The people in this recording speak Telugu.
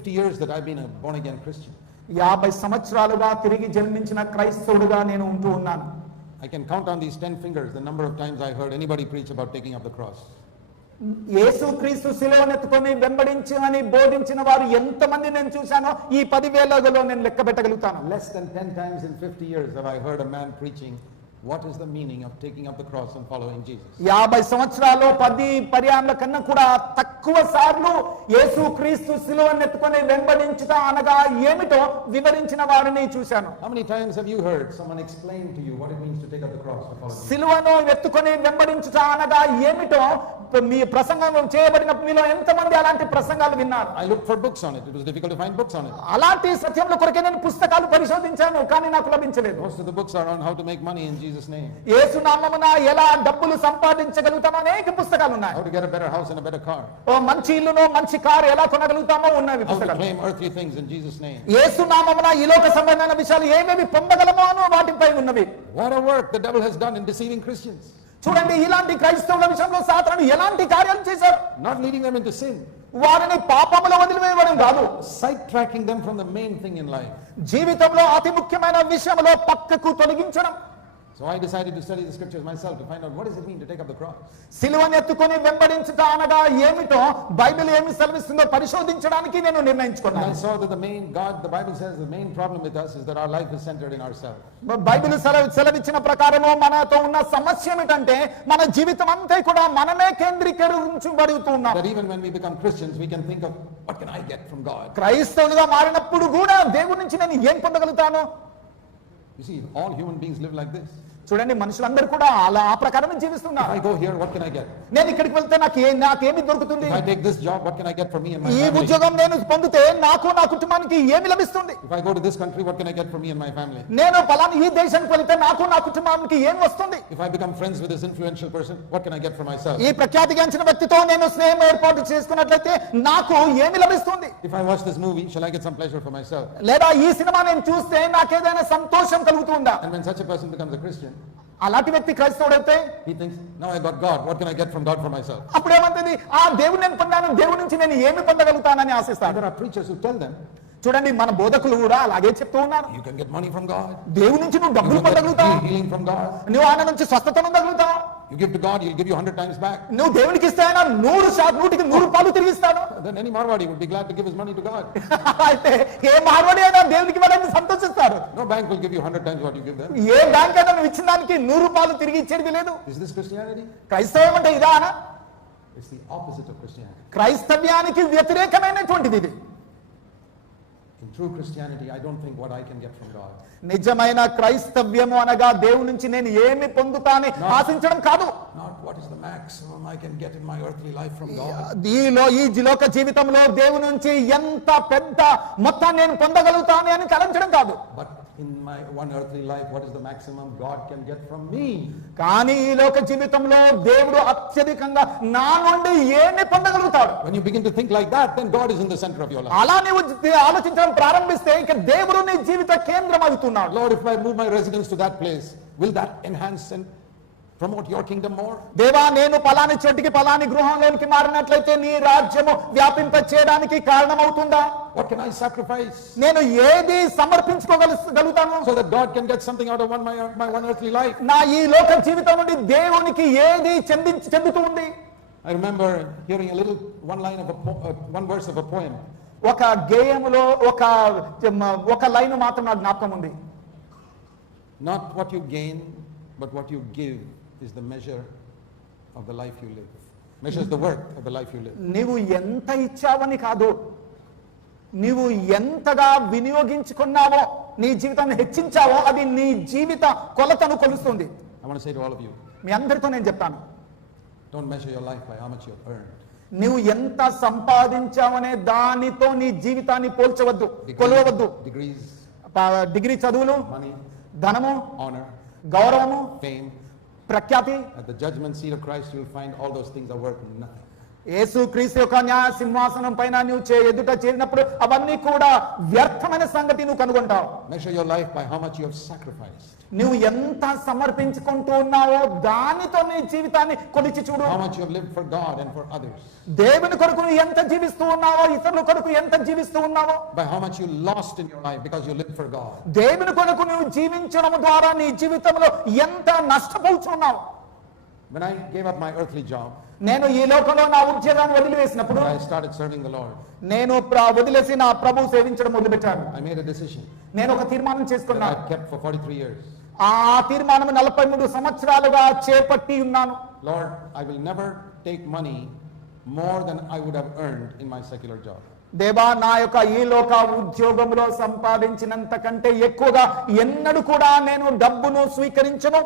50 years that I've been a born again Christian. 50 సంవత్సరాలుగా తిరిగి జన్మించిన క్రైస్తవుడిగా నేను ఉంటూ ఉన్నాను. I can count on these 10 fingers the number of times I heard anybody preach about taking up the cross. యేసుక్రీస్తు శిలువనెత్తుకొని వెంబడించు అని బోధించిన వారు ఎంతమంది నేను చూశానో ఈ 10,000లో నేను లెక్క పెట్టగలుగుతాను. Less than 10 times in 50 years have I heard a man preaching what is the meaning of taking up the cross and following Jesus. 50 సంవత్సరాల్లో 10 పర్యాయాల కన్నా కూడా తక్కువ సార్లు యేసుక్రీస్తు శిలువనెత్తుకొని వెంబడించుట అనగా ఏమిటో వివరించిన వారిని చూశాను. How many times have you heard someone explain to you what it means to take up the cross and follow Jesus? శిలువను ఎత్తుకొని వెంబడించుట అనగా ఏమిటో మీ ప్రసంగం చేయబడిన మీలో ఎంతమంది అలాంటి ప్రసంగాలు విన్నారు? I looked for books on it. It was difficult to find books on it. అలాంటి సత్యముల కొరకే నేను పుస్తకాలు పరిశోధించాను, కానీ నాకు లభించలేదు. Most of the books are on how to make money in Jesus' name. యేసు నామమున ఎలా డబ్బులు సంపాదించగలుగుతామో అనేక పుస్తకాలు ఉన్నాయి. How to get a better house and a better car. ఓ మంచి ఇల్లును మంచి కారు ఎలా కొనగలుగుతామో ఉన్నవి How to పుస్తకాలు. claim earthly things in Jesus' name. యేసు నామమున ఈ లోక సంబంధమైన విషయాలు ఏమేమి పొందగలమో అను వాటిపై ఉన్నవి. What a work the devil has done in deceiving Christians. చూడండి, ఇలాంటి క్రైస్తవుల విషయంలో సాతాను ఎలాంటి కార్యాలు చేశారు. Not leading them into sin. వారిని పాపములో వదిలివేయడం కాదు, Sidetracking them from the main thing in life. జీవితంలో అతి ముఖ్యమైన విషయంలో పక్కకు తొలగించడం. So I decided to study the scriptures myself to find out what does it mean to take up the cross. సిలువను ఎత్తుకొని వెంబడించుట అనగా ఏమిటో బైబిల్ ఏమి సెలవిస్తుందో పరిశోధించడానికి నేను And I నిర్ణయించుకున్నాను. saw that the Bible says the main problem with us is that our life is centered in ourselves. Bible సెలవిచ్చిన ప్రకారము మనతో ఉన్న సమస్య ఏమిటంటే మన జీవితం అంతా కూడా మనమే కేంద్రీకరించబడుతున్నాం. That even when we become Christians, we can think of what can I get from God. క్రైస్తవులుగా మారినప్పుడు కూడా దేవుడి నుంచి నేను ఏం పొందగలుగుతాను? You see, all human beings live like this. చూడండి, మనుషులందరూ కూడా అలా ఆ ప్రకారం జీవిస్తున్నారు. If I go here, what can I get? నేను ఇక్కడికి వెళ్తే నాకేమి దొరుకుతుంది? If I take this job, what can I get for me and my ఈ family? ఉద్యోగం నేను పొందితే నాకు నా కుటుంబానికి ఏమి లభిస్తుంది? If I go to this country, what can I get for me and my family? నేను పలానా ఈ దేశానికి వెళ్తే నాకు నా కుటుంబానికి ఏం వస్తుంది? If I become friends with this influential person, what can I get for myself? ఈ ప్రఖ్యాతిగాంచిన వ్యక్తితో నేను స్నేహం ఏర్పాటు చేసుకున్నట్లయితే నాకు ఏమి లభిస్తుంది? If I watch this movie, shall I get some pleasure for myself? లేదా ఈ సినిమా నేను చూస్తే నాకేదైనా సంతోషం కలుగుతుందా? And when such a person becomes a Christian, అలాంటి వ్యక్తి క్రైస్తవుడైతే he thinks, now I got God, what can I get from God for myself? అప్పుడు ఏమంటుంది? ఆ దేవుడు నేను పొందాను, దేవుడి నుంచి నేను ఏమి పొందగలుగుతానని And ఆశిస్తాను. there are preachers who tell them, చూడండి, మన బోధకులు కూడా అలాగే చెప్తూ ఉన్నారు. you can get money from God, దేవుడి నుంచి నువ్వు you డబ్బులు can get పొందగలుగుతావు, healing from God. నువ్వు ఆయన నుంచి స్వస్థత పొందగలుగుతావు. You give to God, he'll give you 100 times back. నువ్వు దేవునికి ఇస్తే ఆయన 100కి 100 రూపాయలు తిరిగి ఇస్తాడు. Then any Marwadi would be glad to give his money to God. అయితే ఏ మార్వాడి అయినా దేవునికి ఇవ్వడానికి సంతోషిస్తారు. No bank will give you 100 times what you give them. A bank అయినా నువ్వు ఇచ్చిన దానికి 100 రూపాయలు తిరిగి ఇచ్చేది లేదు. Is this Christianity? క్రైస్తవం అంటే ఇదానా? It's the opposite of Christianity. క్రైస్తవ్యానికి వ్యతిరేకమైనటువంటిది ఇది. In true Christianity, I don't think what I can get from God. నిజమైన క్రైస్తవ్యము అనగా దేవుడి నుంచి నేను ఏమి పొందుతానని ఆశించడం కాదు. Not what is the maximum I can get in my earthly life from God. ఈ లోక జీవితంలో దేవుడి నుంచి ఎంత పెద్ద మొత్తాన్ని నేను పొందగలుగుతాను అని తలంచడం కాదు. But in my one earthly life, what is the maximum God can get from me? కానీ ఈ లోక జీవితంలో దేవుడు అత్యధికంగా నా నుండి ఏమి పొందగలుగుతాడు? When you begin to think like that, then God is in the center of your life. అలా నీవు ఆలోచించడం ప్రారంభిస్తే ఇక దేవుడు నీ జీవిత కేంద్రం అవుతున్నాడు. Lord, if I move my residence to that place, will that enhance and promote your kingdom more? దేవా, నేను పలాని చోటికి పలాని గృహంలోనికి మారినట్లయితే నీ రాజ్యము వ్యాపింప చేయడానికి కారణమవుతుందా? What can I sacrifice నేను ఏది సమర్పించుకోగలుగుతాను so that God can get something out of my one earthly life? నా ఈ లోక జీవితం నుండి దేవునికి ఏది చెందుతూ ఉంది? I remember hearing one verse of a poem. ఒక గేయములో ఒక లైన్ మాత్రం నాకు జ్ఞాపకం ఉంది. Not what you gain, but what you give is the measure of the life you live. Measures the worth of the life you live. నీవు ఎంత ఇచ్చావని కాదు, నీవు ఎంతగా వినియోగించుకున్నావో, నీ జీవితాన్ని హెచ్చించావో అది నీ జీవిత కొలతను కొలుస్తుంది. I want to say to all of you, మీ అందరితో నేను చెప్తాను, don't measure your life by how much you have earned. నువ్వు ఎంత సంపాదించావనే దానితో నీ జీవితాన్ని పోల్చవద్దు, కొలవవద్దు. డిగ్రీ చదువులు, money, ధనము, honor, గౌరవము, fame, ప్రఖ్యాతి, at the judgment seat of Christ you will find all those things are worth nothing. యేసు క్రీస్తు యొక్క న్యాయ సింహాసనం పైన నువ్వు ఎదుట చేరినప్పుడు అవన్నీ కూడా వ్యర్థమైన సంగతి నువ్వు కనుగొంటావు. Measure your life by how much you have sacrificed. నువ్వు ఎంత సమర్పించుకుంటూ ఉన్నావో దానితో నీ జీవితాన్ని కొలిచి చూడు. How much you have lived for God and for others. దేవుని కొరకు నువ్వు ఎంత జీవిస్తూ ఉన్నావో, ఇతరుల కొరకు ఎంత జీవిస్తూ ఉన్నావో. By how much you lost in your life because you lived for God. దేవుని కొరకు నువ్వు జీవించడం ద్వారా నీ జీవితంలో ఎంత నష్టపోతున్నావు. When I gave up my earthly job, నేను ఈ లోకంలో నా ఉద్యోగాన్ని వదిలివేసినప్పుడు I started serving the Lord. నేను వదిలేసి నా ప్రభువు సేవించడం మొదలుపెట్టాను. I made a decision నేను ఒక తీర్మానం that చేసుకున్నాను. I've kept for 43 years. ఆ తీర్మానం 43 సంవత్సరాలుగా చేపట్టి ఉన్నాను. Lord, I will never take money more than I would have earned in my secular job. దేవా, నా యొక్క ఈ లోక ఉద్యోగంలో సంపాదించినంత కంటే ఎక్కువగా ఎన్నడూ కూడా నేను డబ్బును స్వీకరించను.